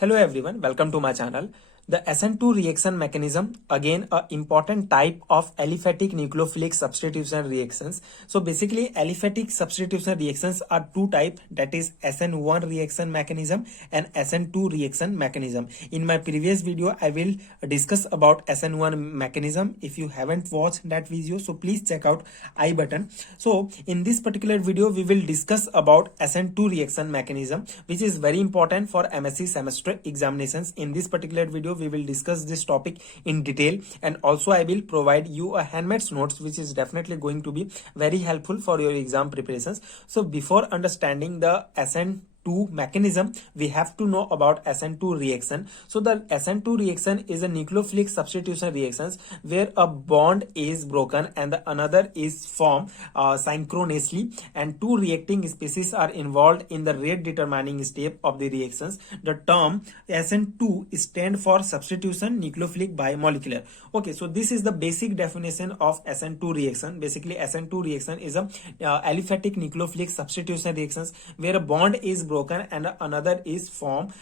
Hello everyone, welcome to my channel. The SN2 reaction mechanism, again a important type of aliphatic nucleophilic substitution reactions. So basically aliphatic substitution reactions are two types, that is SN1 reaction mechanism and SN2 reaction mechanism. In my previous video I will discuss about SN1 mechanism. If you haven't watched that video, so please check out I button. So in this particular video we will discuss about SN2 reaction mechanism, which is very important for MSc semester examinations. In this particular video we will discuss this topic in detail, and also I will provide you a handmade notes which is definitely going to be very helpful for your exam preparations. So before understanding the SN2 mechanism, we have to know about SN2 reaction. So the SN2 reaction is a nucleophilic substitution reactions where a bond is broken and the another is formed synchronously, and two reacting species are involved in the rate determining step of the reactions. The term SN2 stand for substitution nucleophilic bimolecular. Okay, so this is the basic definition of SN2 reaction. Basically SN2 reaction is a aliphatic nucleophilic substitution reactions where a bond is broken and another is formed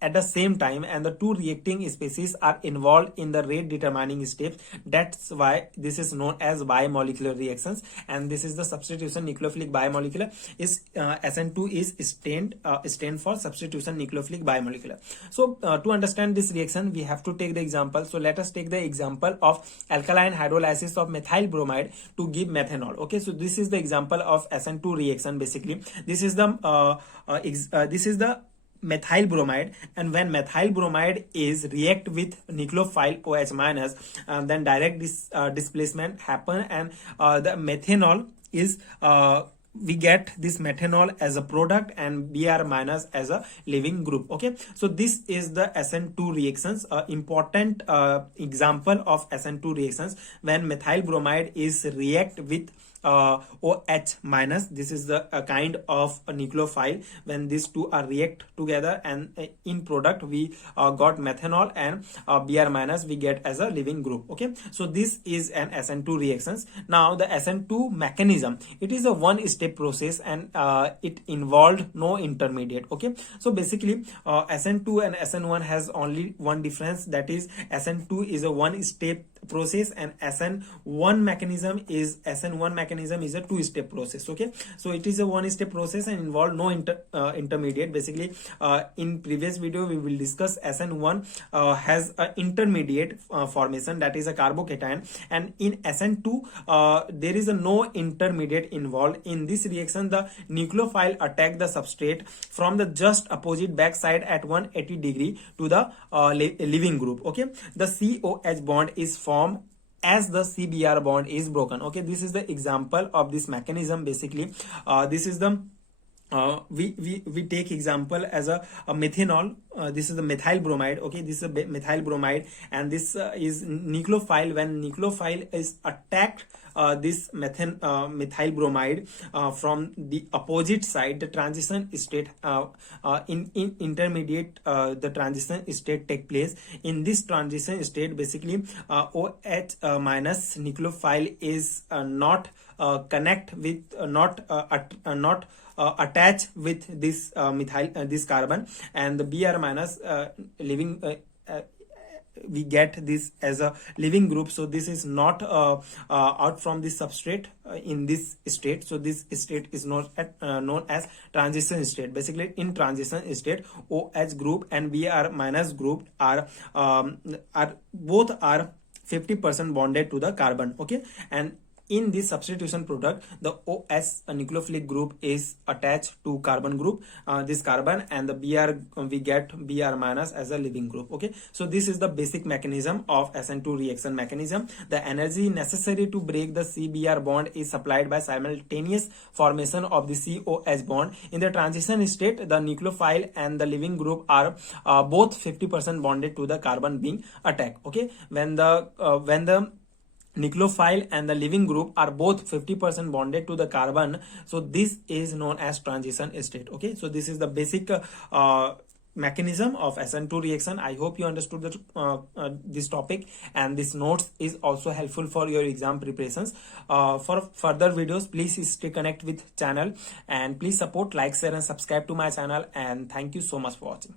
at the same time, and the two reacting species are involved in the rate determining steps. That's why this is known as bimolecular reactions, and this is the substitution nucleophilic bimolecular. Is SN2 is stand for substitution nucleophilic bimolecular. So to understand this reaction we have to take the example. So let us take the example of alkaline hydrolysis of methyl bromide to give methanol. Okay, so this is the example of SN2 reaction. Basically this is the methyl bromide, and when methyl bromide is react with nucleophile OH minus, then direct displacement happen, and the methanol is we get this methanol as a product and Br minus as a leaving group. Okay, so this is the SN2 reactions, important example of SN2 reactions when methyl bromide is react with OH minus. This is the kind of a nucleophile. When these two are react together and in product we got methanol and Br minus we get as a leaving group. Okay, so this is an SN2 reactions. Now the SN2 mechanism, it is a one step process and it involved no intermediate. Okay, so basically SN2 and SN1 has only one difference, that is SN2 is a one step process and SN1 mechanism is a two step process. Okay, so it is a one step process and involve no intermediate. Basically in previous video we will discuss SN1 has a intermediate formation, that is a carbocation, and in SN2 there is a no intermediate involved. In this reaction the nucleophile attack the substrate from the just opposite backside at 180 degree to the leaving group. Okay, the COH bond is formed as the CBr bond is broken. Okay, this is the example of this mechanism. Basically this is the we take example as a methanol. This is the methyl bromide. Okay, this is a methyl bromide, and this is nucleophile. When nucleophile is attacked this methyl bromide from the opposite side, the transition state in intermediate the transition state take place. In this transition state basically OH minus nucleophile is not connect with not attach with this methyl this carbon, and the Br minus leaving we get this as a leaving group. So this is not out from the substrate in this state. So this state is not known as transition state. Basically in transition state OH group and Br minus group are both are 50% bonded to the carbon. Okay, and in this substitution product the OS nucleophilic group is attached to carbon group, this carbon, and the Br we get Br minus as a leaving group. Okay, so this is the basic mechanism of SN2 reaction mechanism. The energy necessary to break the CBr bond is supplied by simultaneous formation of the COH bond. In the transition state the nucleophile and the leaving group are both 50% bonded to the carbon being attacked. Okay, when the nucleophile and the leaving group are both 50% bonded to the carbon, so this is known as transition state. Okay, so this is the basic mechanism of SN2 reaction. I hope you understood this topic, and this notes is also helpful for your exam preparations. For further videos please stay connected with channel, and please support, like, share and subscribe to my channel, and thank you so much for watching.